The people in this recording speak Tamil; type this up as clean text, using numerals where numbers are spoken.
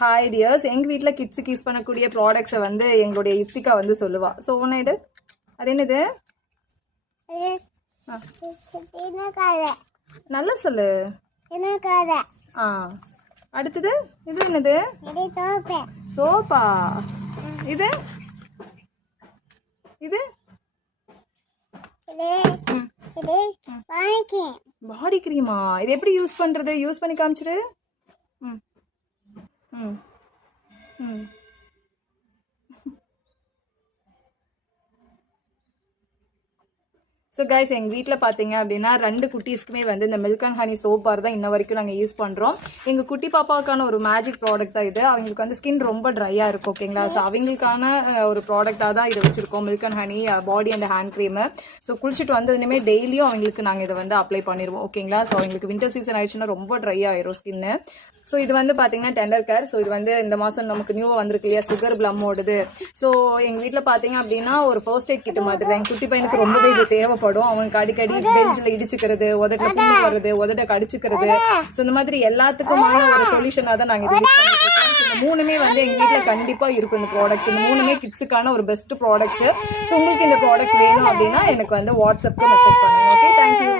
ஹாய் டியர்ஸ், எங்கள் வீட்டில் கிட்ஸுக்கு யூஸ் பண்ணக்கூடிய ப்ராடக்ட்ஸை வந்து எங்களுடைய யுத்திகா வந்து சொல்லுவா. ஸோ ஒன்று அது என்னது? நல்லா சொல்லு. ஆ அடுத்தது இது என்னது? சோப்பா. இது இது பாடி க்ரீமா? இது எப்படி யூஸ் பண்ணுறது? யூஸ் பண்ணி காமிச்சிரு. ம் ம் ம் ஸோ கைஸ், எங்கள் வீட்டில் பார்த்தீங்க அப்படின்னா 2 குட்டீஸ்க்குமே வந்து இந்த milk and honey soap bar தான் இன்ன வரைக்கும் நாங்கள் யூஸ் பண்ணுறோம். எங்கள் குட்டி பாப்பாவுக்கான ஒரு மேஜிக் ப்ராடக்ட் தான் இது. அவங்களுக்கு வந்து ஸ்கின் ரொம்ப ட்ரையாக இருக்கும், ஓகேங்களா? ஸோ அவங்களுக்கான ஒரு ப்ராடக்டாக தான் இதை வச்சுருக்கோம், milk and honey body and hand cream. So குளிச்சுட்டு வந்ததுமே டெய்லியும் அவங்களுக்கு நாங்கள் இதை வந்து அப்ளை பண்ணிடுவோம், ஓகேங்களா? ஸோ அவங்களுக்கு வின்டர் சீசன் ஆயிடுச்சுன்னா ரொம்ப ட்ரை ஆயிரும் ஸ்கின்னு. ஸோ இது வந்து பார்த்தீங்கன்னா டெண்டர் கேர். ஸோ இது வந்து இந்த மாதம் நமக்கு நியூவாக வந்திருக்கு இல்லையா, சுகர் ப்ளம்மோடது. ஸோ எங்கள் வீட்டில் பார்த்தீங்க அப்படின்னா ஒரு ஃபர்ஸ்ட் எய்ட் கிட்ட மாதிரி தான். எங்கள் குட்டி பையனுக்கு ரொம்பவே இது தேவைப்படும். அவனுக்கு அடிக்கடி பெஞ்சில் இடிச்சுக்கிறது, உதட்டில் புண்ணு வர்றது, உதட்ட கடிச்சுக்கிறது, ஸோ இந்த மாதிரி எல்லாத்துக்குமான ஒரு சொல்யூஷனாக தான் நாங்கள் இது யூஸ் பண்ணிட்டு இருக்கோம். இந்த 3மே வந்து எங்கள் வீட்டில் கண்டிப்பாக இருக்கும் இந்த ப்ராடக்ட்ஸ். இந்த 3மே கிட்ஸுக்கான ஒரு பெஸ்ட் ப்ராடக்ட்ஸ். ஸோ உங்களுக்கு இந்த ப்ராடக்ட்ஸ் வேணும் அப்படின்னா எனக்கு வந்து வாட்ஸ்அப்புக்கு மெசேஜ் பண்ணுங்க. Okay, thank you.